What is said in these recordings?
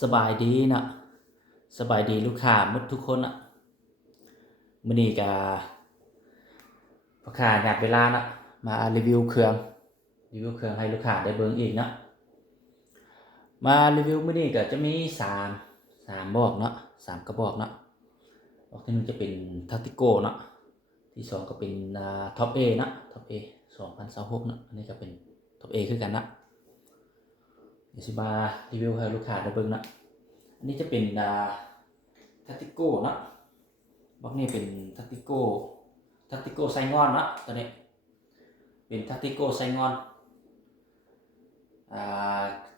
สบายดีนะสบายดีลูกค้าหมดทุกคนนะมื้อนี้ก็พ่อค้านัดเวลานะมารีวิวเครื่องให้ลูกค้าได้เบิ่งอีกนะมารีวิวมื้อนี้ก็จะมี3บอกเนาะ3กระบอกเนาะบอกที่1จะเป็น Tactical เนาะที่2ก็เป็นTop A นะ Top A 2026นะอันนี้ก็เป็น Top A คือกันนะเดี๋ยวสิมารีวิวให้ลูกค้าได้เบิ่งนะอันนี้จะเป็นTactical เนาะบอกนี่เป็นทักติโก้ไซงอนนะตัวนี้เป็นทักติโก้ไซงอน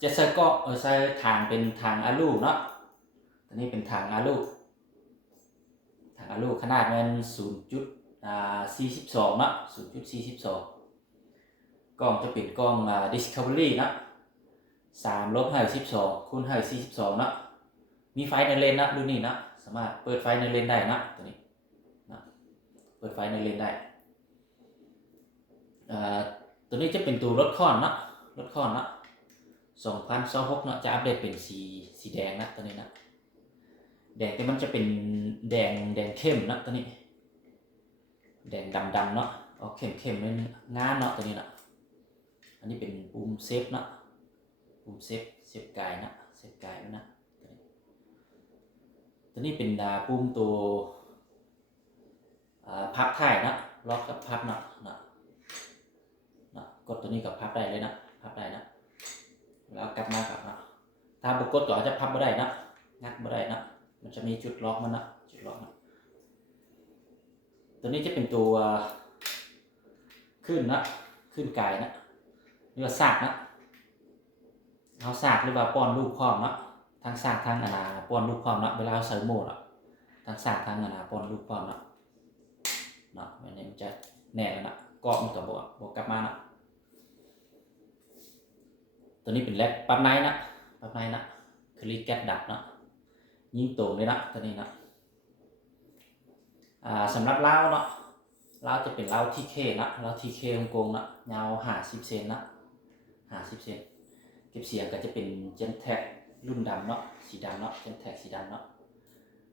จะใส่ก็ใส่ทางเป็นทางอะลูเนาะตัวนี้เป็นทางอะลูขนาดมัน0.42เนาะ0.42กล้องจะเป็นกล้องDiscovery นะ3-12คูณ42นะมีไฟในเลนนะดูนี่นะสามารถเปิดไฟในเลนได้นะตัวนี้นะเปิดไฟในเลนได้ตัวนี้จะเป็นตัวรถค่อนนะ2026นะจะอัปเดตเป็นสีแดงนะตัวนี้นะแดงแต่มันจะเป็นแดงเข้มนะตัวนี้แดงดำเนาะออกเข้มนิดนึงงานเนาะตัวนี้นะอันนี้เป็นปุ่มเซฟนะปุ่มเซฟกายนะเซฟกายนะตัวนี้เป็นปุ่มตัวพับถ่ายนะล็อกกับพับนะกดตัวนี้กับพับได้เลยนะพับได้นะแล้วกลับมากับนะถ้าบุกกดก็จะพับไม่ได้นะงัดไม่ได้นะมันจะมีจุดล็อกมันนะจุดล็อกนะตัวนี้จะเป็นตัวขึ้นกายนะหรือว่าซากนะเอาซากหรือว่าป้อนลูกความนะทั้งซากทั้งป้อนลูกความนะเวลาใส่โหมดทั้งซากทั้งป้อนลูกความนะมันจะแน่แล้วนะเกาะมันกับบกลับมานะตัวนี้เป็นแล็กปั๊บไนนะคลิกแก๊สดับนะยิงตรงเลยนะตัวนี้นะสำหรับเล้าเนาะเล้าจะเป็นเล้าที่เคนะเล้าที่เคฮ่องกงนะยาว50เซนนะ50เซนเก็บเสียงก็จะเป็นเจนแท็กรุ่นดำเนาะสีดำเนาะเจนแท็กสีดำเนาะ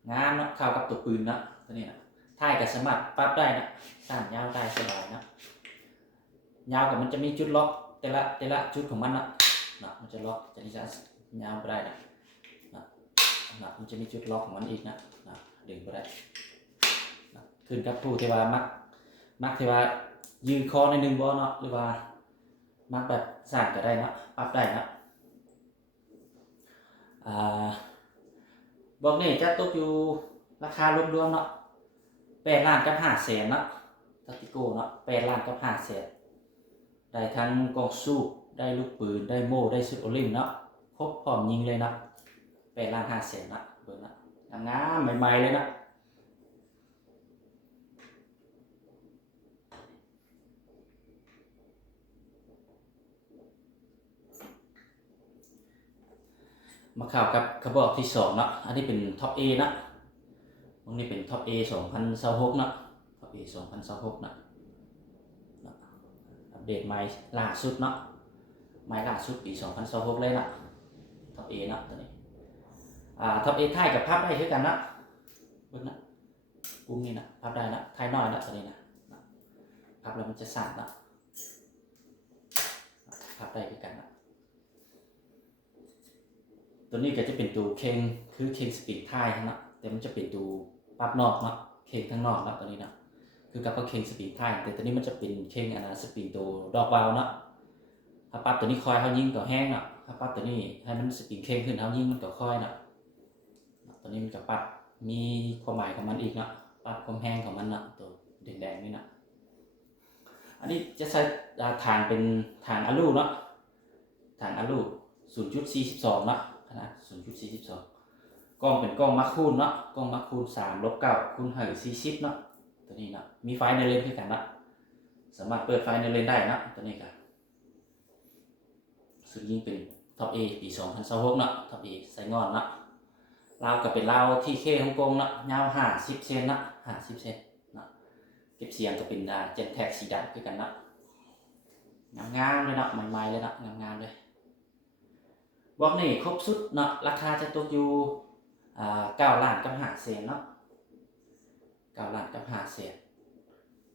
งานเนาะเข้ากับตัวปืนนะตัวนี้นะถ่ายกับสมัครปั๊บได้นะสั้นยาวได้สบายนะยาวกับมันจะมีจุดล็อกแต่ละจุดของมันนะมันจะล็อกจะนี่จะยาวไปได้นะมันจะมีจุดล็อกของมันอีกนะดึงไปได้ขึ้นกับผู้ที่ว่ามักที่ว่ายืนคอในหนึ่งบอเนาะหรือว่ามักแบบสั่นก็ได้นะปรับได้นะบอกนี่จะตกอยู่ราคารวมๆเนาะ8 ล้านกับ5 แสนเนาะทักติโก้เนาะ8 ล้านกับ5 แสนได้ทั้งกองสู้ได้ลูกปืนได้โม่ได้ชุดโอลิมเนาะครบพร้อมยิงเลยนะ8 ล้าน 5 แสนนะเบิร์นะงามใหม่ๆเลยนะมาข่าวกับกระบอกที่2นะอันนี้เป็นท็อป A นะตรงนี้เป็นท็อป A 2026นะท็อป A 2026นะอัปเดตใหม่ล่าสุดเนาะใหม่ล่าสุดปี2026เลยนะท็อป A นะตัวนี้ท็อป A ถ่ายกับภาพได้เท่ากันนะเบิ่งนะปุ่มนี้นะภาพได้นะถ่ายน้อยนะตัวนี้นะภาพแล้วมันจะสั่นนะภาพได้เท่ากันนะตัวนี้ก็จะเป็นตัวเคงสปีดถ่ายนะแต่มันจะเป็นตัวปรับนอกนะเคงทั้งนอกนะตัวนี้นะคือกับเคงสปีดถ่ายแต่ตัวนี้มันจะเป็นเคงสปีดตัวดอกวาวนะถ้าปรับตัวนี้คอยเขายิงก็แห้งนะถ้าปรับตัวนี้ให้มันสปีดเคงขึ้นเขายิงมันก็ค่อยนะตัวนี้มันจะปรับมีความหมายของมันอีกนะปรับความแห้งของมันนะตัวแดงๆนี่นะอันนี้จะใช้ทางเป็นทางอะลูเนาะทางอะลู 0.42 นะขนาด 0.42 กล้องเป็นกล้องมักคูณเนาะกล้องมักคูณ3-9คูณ40เนาะตัวนี้นะมีไฟในเลนส์คือกันนะสามารถเปิดไฟในเลนส์ได้นะตัวนี้กันสุดยิ่งเป็นท็อป A ปี2026นะท็อป A ใส่งอนนะลาวก็เป็นลาวที่เคฮ่องกงนะยาว50เซนนะ50เซนนะเก็บเสียงก็เป็นเจนแท็กสีดำคือกันนะงามๆเลยนะใหม่ๆเลยนะงามๆเลย บล็อกนี่ครบสุดเนาะราคาจะตกอยู่9 ล้านกับ5แสนเนาะ9 ล้านกับ5แสน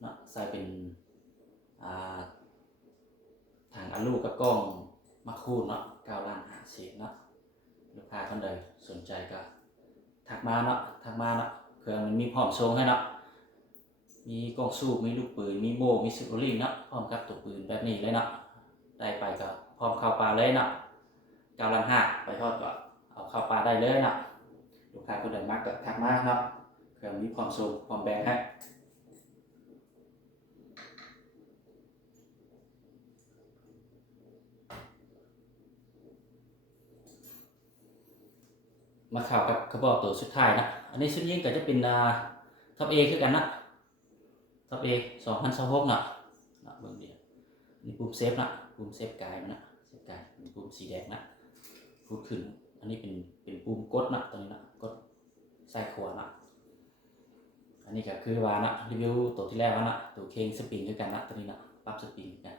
เนาะใส่เป็นทางอลูกับกล้องมาคูณเนาะ9 ล้าน5แสนเนาะลูกค้าท่านใดสนใจก็ทักมาเนาะเครื่องมันมีพร้อมส่งให้เนาะมีกล้องสูบมีลูกปืนมีโม่มีซิโอลิงเนาะพร้อมกับตัวปืนแบบนี้เลยเนาะได้ไปก็พร้อมเข้าป่าเลยเนาะ9 ล้าน5ไปทอดก็เอาเข้าป่าได้เลยเนาะลูกค้าคนใดมักก็ทักมาเนาะเครื่องมีพร้อมส่งพร้อมแบงให้มาข่าวกับกระบอกตัวสุดท้ายนะอันนี้ชุดยิงก็จะเป็นท็อปเอคือกันนะท็อปเอ2026นะเบิ่งดีนี่ปุ่มเซฟนะปุ่มเซฟกายมันนะเซฟกายเป็นปุ่มสีแดงนะพูดขึ้นอันนี้เป็นปุ่มกดนะตรงนี้นะกดซ้ายขวานะอันนี้ก็คือว่านะรีวิวตัวที่แรกแล้วนะตัวเคงสปริงคือกันนะตัวนี้นะปรับสปริงกัน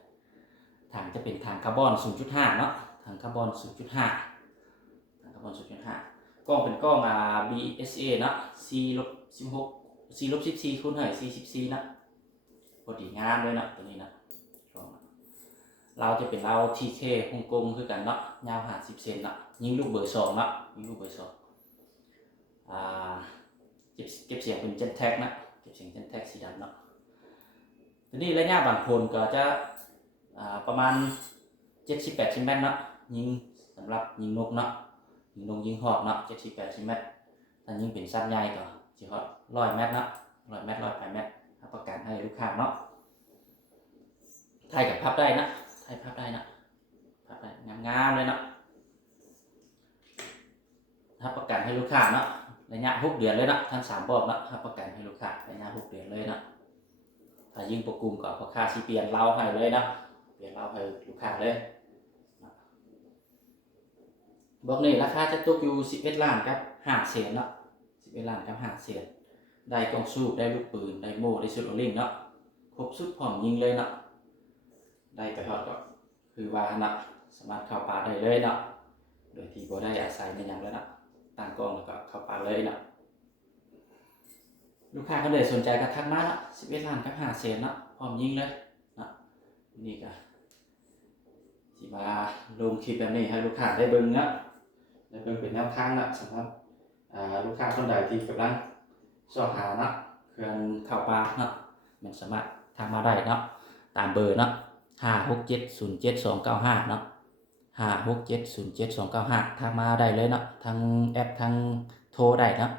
ถังจะเป็นถังคาร์บอน 0.5 เนาะถังคาร์บอน 0.5 ถังคาร์บอน 0.5 กล้องเป็นกล้องBSA นะ C-16 C-14 คูณC14 นะพอดีงามเลยนะตัวนี้นะกล้องเราจะเป็นเรา TK ฮ่องกงคือกันเนาะยาว50 เซนนะยิงลูกเบอร์2นะยิงลูกเบอร์2เก็บเสียงเป็น Gen-Tech นะเก็บเสียง Gen-Tech สีดำเนาะตัวนี้ระยะบางคนก็จะประมาณ 70-80 เมตรนะยิงสำหรับยิงนกเนาะยิงนกยิงหอกเนาะ 70-80 เมตรถ้ายิงเป็นสัตว์ใหญ่ก็สิฮอด100 เมตรนะ100 เมตร100 เมตรรับประกันให้ลูกค้าเนาะถ่ายกับภาพได้นะถ่ายภาพได้นะภาพได้งามๆเลยนะรับประกันให้ลูกค้าเนาะระยะ6 เดือนเลยนะทั้ง3บอกนะรับประกันให้ลูกค้าระยะ6 เดือนเลยนะถ้ายิงโปรกลุ่มก็พ่อค้าสิเปลี่ยนเราให้เลยนะเปลี่ยนเราให้ลูกค้าเลยบอกนี่ราคาจะตกอยู่11 ล้านกับ5แสนเนาะ11 ล้านกับ5แสนได้กล้องสูบได้ลูกปืนได้โม่ได้ซิโอลิงเนาะครบสุดพร้อมยิงเลยเนาะได้ไปฮอดก็คือว่านะสามารถเข้าป่าได้เลยเนาะโดยที่บ่ได้อาศัยในหยังเลยนะตั้งกล้องแล้วก็เข้าป่าเลยเนาะลูกค้าก็เลยสนใจก็ทักมาละ11 ล้านกับ5แสนเนาะพร้อมยิงเลยนะนี่ก็สิมาลงคลิปแบบนี้ให้ลูกค้าได้เบิ่งเนาะได้เบิ่งเป็นแนวทางนะสำหรับลูกค้าคนใดที่กำลังสอบหานะเครื่องเข้าป่านะมันสามารถทางมาได้เนาะตามเบอร์เนาะ56707 295เนาะ56707 295ทางมาได้เลยเนาะทางแอปทางโทรได้เนาะ